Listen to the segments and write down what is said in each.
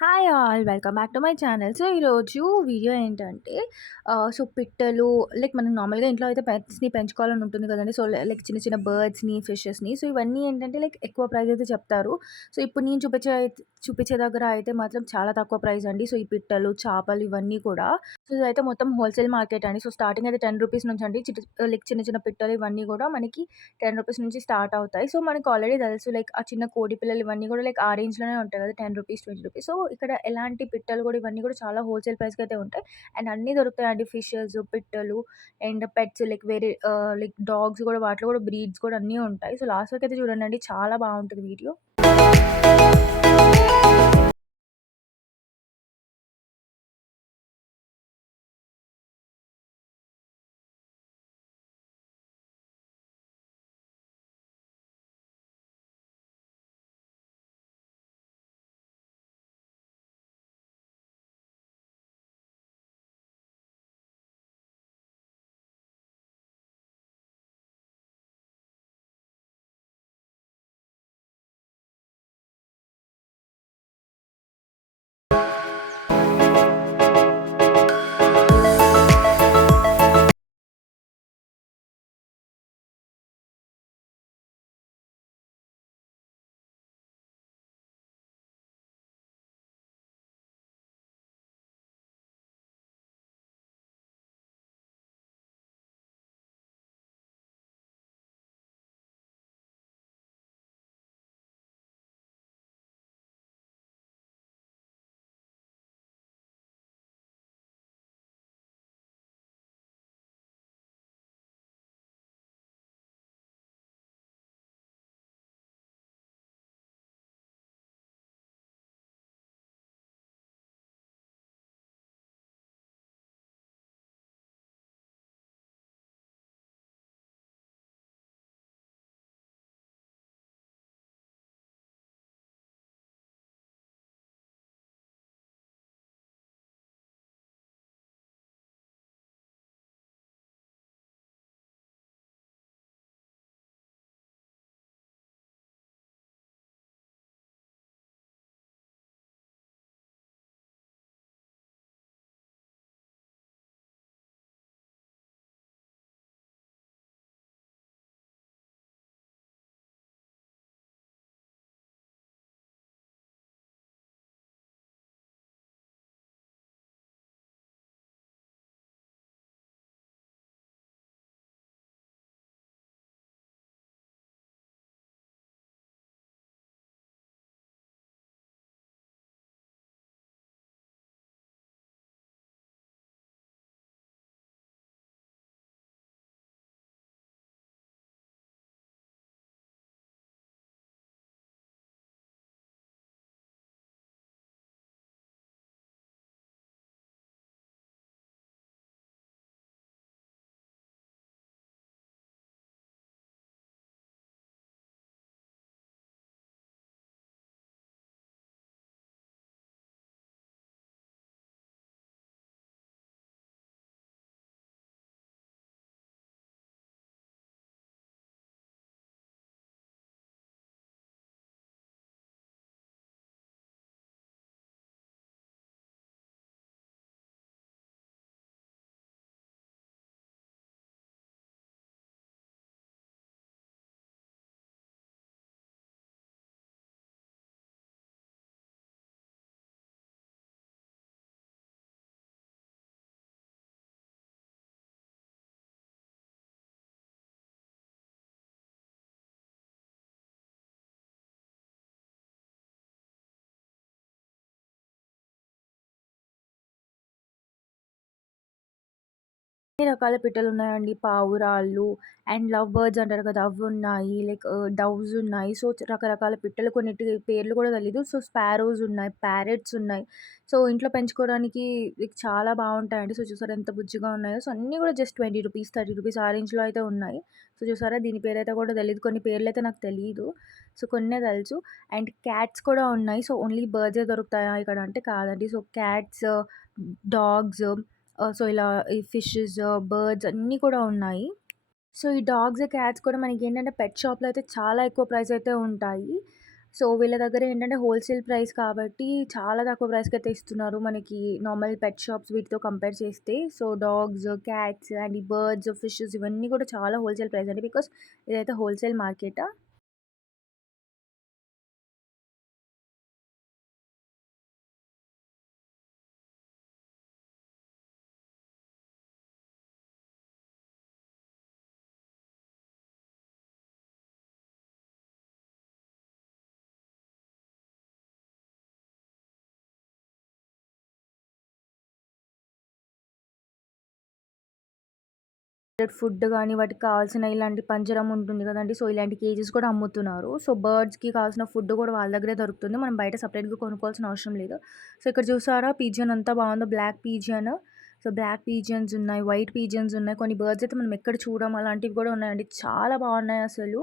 Hi all welcome back to my channel. So, ఈరోజు వీడియో ఏంటంటే పిట్టలు లైక్ మనం నార్మల్‌గా ఇంట్లో అయితే పెట్స్‌ని పెంచుకోవాలని ఉంటుంది కదండీ. సో, లైక్ చిన్న చిన్న బర్డ్స్‌ని, ఫిషెస్‌ని. సో, ఇవన్నీ ఏంటంటే లైక్ ఎక్కువ ప్రైస్ అయితే చెప్తారు. సో, ఇప్పుడు నేను చూపించే దగ్గర అయితే మాత్రం చాలా తక్కువ ప్రైస్ అండి. సో, ఈ పిట్టలు, చేపలు ఇవన్నీ కూడా. సో, ఇదైతే మొత్తం హోల్‌సేల్ మార్కెట్ అండి. సో, స్టార్టింగ్ అయితే రూ. 10 నుంచి అండి. లైక్ చిన్న చిన్న పిట్టలు ఇవన్నీ కూడా మనకి రూ. 10 నుంచి స్టార్ట్ అవుతాయి. సో, మనకు ఆల్రెడీ తెలుసు లైక్ ఆ చిన్న కోడి పిల్లలు ఇవన్నీ కూడా లైక్ ఆ రేంజ్‌లోనే ఉంటాయి కదా! రూ. 10, రూ. 20. సో, ఇక్కడ ఎలాంటి పిట్టలు కూడా ఇవన్నీ కూడా చాలా హోల్‌సేల్ ప్రైస్‌కయితే ఉంటాయి. అండ్ అన్నీ దొరుకుతాయండి. ఫిషెస్, పిట్టలు అండ్ పెట్స్ లైక్ వేరే లైక్ డాగ్స్ కూడా వాటిలో కూడా బ్రీడ్స్ కూడా అన్నీ ఉంటాయి. సో, లాస్ట్ వరకు అయితే చూడండండి. చాలా బావుంటది వీడియో. అన్ని రకాల పిట్టలున్నాయండి. పావురాళ్ళు అండ్ లవ్ బర్డ్స్ అంటారు కదా! అవున్నాయి. లైక్ డవ్స్ ఉన్నాయి. సో, రకరకాల పిట్టలు కొన్నిటి పేర్లు కూడా తెలీదు. సో, స్పారోస్ ఉన్నాయి. ప్యారెట్స్ ఉన్నాయి. సో, ఇంట్లో పెంచుకోవడానికి చాలా బావుంటాయండి. సో, చూసారా ఎంత బుజ్జిగా ఉన్నాయో. సో, అన్నీ కూడా జస్ట్ రూ. 20, రూ. 30 ఆ రేంజ్‌లో అయితే ఉన్నాయి. సో, చూసారా దీని పేరైతే కూడా తెలీదు. కొన్ని పేర్లయితే నాకు తెలీదు. సో, కొన్నే తెలుసు. అండ్ క్యాట్స్ కూడా ఉన్నాయి. సో, ఓన్లీ బర్డ్సే దొరుకుతాయా ఇక్కడ అంటే కాదండి. సో, క్యాట్స్, డాగ్స్ సో, ఇలా ఈ ఫిషెస్, బర్డ్స్ అన్నీ కూడా ఉన్నాయి. సో, ఈ డాగ్స్, క్యాట్స్ కూడా మనకేంటంటే పెట్ షాప్‌లో అయితే చాలా ఎక్కువ ప్రైస్ అయితే ఉంటాయి. సో, వీళ్ళ దగ్గర ఏంటంటే హోల్‌సేల్ ప్రైస్ కాబట్టి చాలా తక్కువ ప్రైస్‌కైతే ఇస్తున్నారు. మనకి నార్మల్ పెట్ షాప్స్ వీటితో కంపేర్ చేస్తే. సో, డాగ్స్, క్యాట్స్ అండ్ ఈ బర్డ్స్, ఫిషెస్ ఇవన్నీ కూడా చాలా హోల్‌సేల్ ప్రైస్ అండి. బికాస్ ఇదైతే హోల్‌సేల్ మార్కెట్. ఫుడ్ గాని, వాటికి కావాల్సిన ఇలాంటి పంజరం ఉంటుంది గదండీ! సో, ఇలాంటి కేజెస్ కూడా అమ్ముతున్నారు. సో, బర్డ్స్‌కి కావాల్సిన ఫుడ్ గూడా వాళ్ళ దగ్గరే దొరుకుతుంది. మనం బయట సెపరేట్‌గా కొనుక్కోవాల్సిన అవసరం లేదు. సో, ఇక్కడ చూసారా పీజియన్ ఎంత బావుందో black pigeon. So, black pigeons ఉన్నాయి, వైట్ పీజియన్స్ ఉన్నాయి. కొన్ని బర్డ్స్ అయితే మనం ఎక్కడ చూడము అలాంటివి గూడా ఉన్నాయండి. చాలా బావున్నాయసలు.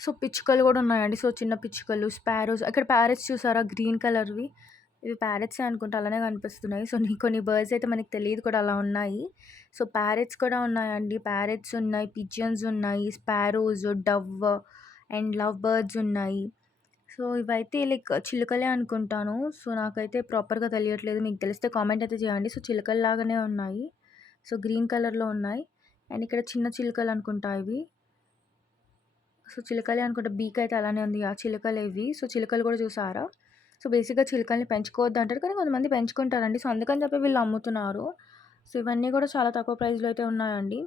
సో, పిచ్చుకలు గూడా ఉన్నాయండి. సో, చిన్న పిచ్చుకలు, స్పారోస్ అక్కడ ప్యారట్స్ చూసారా గ్రీన్ కలర్‌వి. ఇవి ప్యారట్సే అనుకుంటా అలానే కనిపిస్తున్నాయి. సో, కొన్ని బర్డ్స్ అయితే మనకి తెలీదు కూడా అలా ఉన్నాయి. సో, ప్యారట్స్ కూడా ఉన్నాయండి. ప్యారట్స్ ఉన్నాయి, పిజియన్స్ ఉన్నాయి, sparrows, Dove and love birds ఉన్నాయి. సో, ఇవైతే లైక్ చిలుకలే అనుకుంటాను. సో, నాకైతే ప్రాపర్‌గా తెలియట్లేదు. మీకు తెలిస్తే కామెంట్ అయితే చేయండి. సో, చిలుకల్లాగానే ఉన్నాయి. సో, గ్రీన్ కలర్‌లో ఉన్నాయి. అండ్ ఇక్కడ చిన్న చిలుకలనుకుంటా ఇవి. సో, చిలుకలే అనుకుంటా. బీక్ అయితే అలానే ఉంది. ఆ చిలుకలే ఇవి. సో, చిలుకలు కూడా చూసారా? సో, బేసిక్‌గా చిలుకల్ని పెంచుకోవద్దంటారు. కానీ కొంతమంది పెంచుకుంటారండి. సో, అందుకని చెప్పి వీళ్ళు అమ్ముతున్నారు. సో, ఇవన్నీ కూడా చాలా తక్కువ ప్రైస్‌లో అయితే ఉన్నాయండి.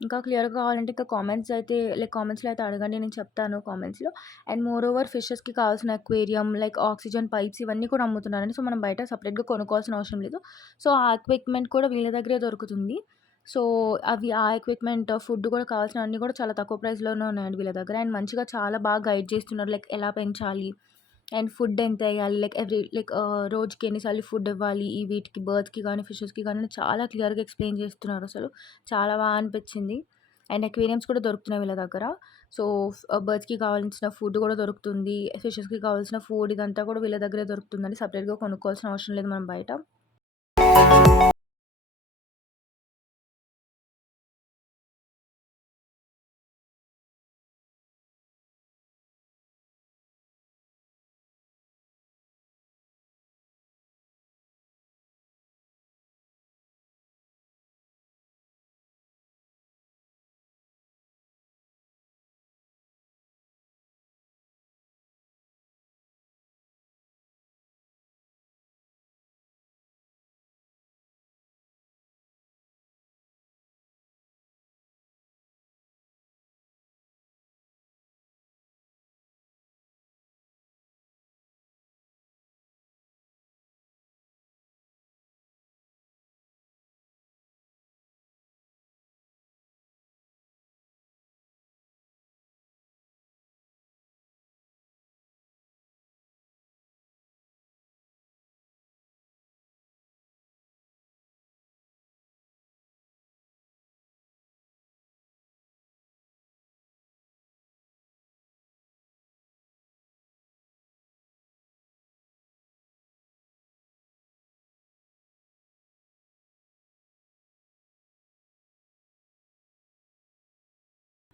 ఇంకా క్లియర్‌గా కావాలంటే ఇంకా కామెంట్స్ అయితే లైక్ కామెంట్స్‌లో అయితే అడగండి. నేను చెప్తాను కామెంట్స్‌లో. అండ్ మోర్ ఓవర్ ఫిషెస్‌కి కావాల్సిన అక్వేరియం లైక్ ఆక్సిజన్ పైప్స్ ఇవన్నీ కూడా అమ్ముతున్నారండి. సో, మనం బయట సెపరేట్‌గా కొనుక్కోవాల్సిన అవసరం లేదు. సో, ఆ ఎక్విప్‌మెంట్ కూడా వీళ్ళ దగ్గరే దొరుకుతుంది. సో, అవి ఆ ఎక్విప్‌మెంట్, ఫుడ్ కూడా కావాల్సినవన్నీ కూడా చాలా తక్కువ ప్రైస్‌లోనే ఉన్నాయండి వీళ్ళ దగ్గర. అండ్ మంచిగా చాలా బాగా గైడ్ చేస్తున్నారు. లైక్ ఎలా పెంచాలి? అండ్ ఫుడ్ ఎంతెయ్యాలి? లైక్ రోజుకి ఎన్ని సార్లు ఫుడ్ ఇవ్వాలి? ఈ వీటికి బర్డ్స్‌కి గానీ, ఫిషెస్‌కి గానీ చాలా క్లియర్‌గా ఎక్స్‌ప్లెయిన్ చేస్తున్నారసలు. చాలా అనిపిచ్చింది. అండ్ అక్వేరియంస్ కూడా దొరుకుతున్నాయి వీళ్ళ దగ్గర. సో, బర్డ్స్‌కి కావాల్సిన ఫుడ్ కూడా దొరుకుతుంది. ఫిషెస్‌కి కావాల్సిన ఫుడ్ ఇదంతా కూడా వీళ్ళ దగ్గరే దొరుకుతుందండి. సెపరేట్‌గా కొనుక్కోవాల్సిన అవసరం లేదు మనం బయట.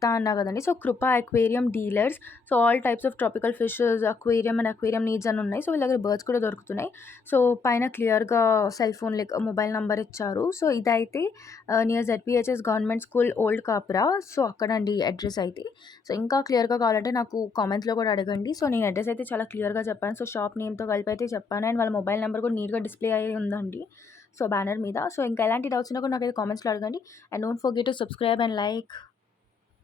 అన్నా కదండీ. So, Kripa aquarium dealers. So, all types of tropical fishes, aquarium and aquarium needs అని ఉన్నాయి. సో, వీళ్ళ దగ్గర బర్డ్స్ కూడా దొరుకుతున్నాయి. సో, పైన క్లియర్‌గా సెల్ ఫోన్ మొబైల్ నంబర్ ఇచ్చారు. సో, ఇదైతే near ZPHS government school old Kapra. So, అక్కడండి అడ్రెస్ అయితే. సో, ఇంకా క్లియర్‌గా కావాలంటే నాకు కామెంట్స్‌లో కూడా అడగండి. సో, నేను అడ్రెస్ అయితే చాలా క్లియర్‌గా చెప్పాను. సో, షాప్ నేమ్‌తో కలిపి అయితే చెప్పాను. అండ్ వాళ్ళ మొబైల్ నంబర్ కూడా నీట్‌గా డిస్‌ప్లే అయ్యి ఉందండి. సో, బ్యానర్ మీద. సో, ఇంకా ఎలాంటి డౌట్స్ ఉన్నా కూడా నాకైతే కామెంట్స్‌లో అడగండి. And don't forget to subscribe and like.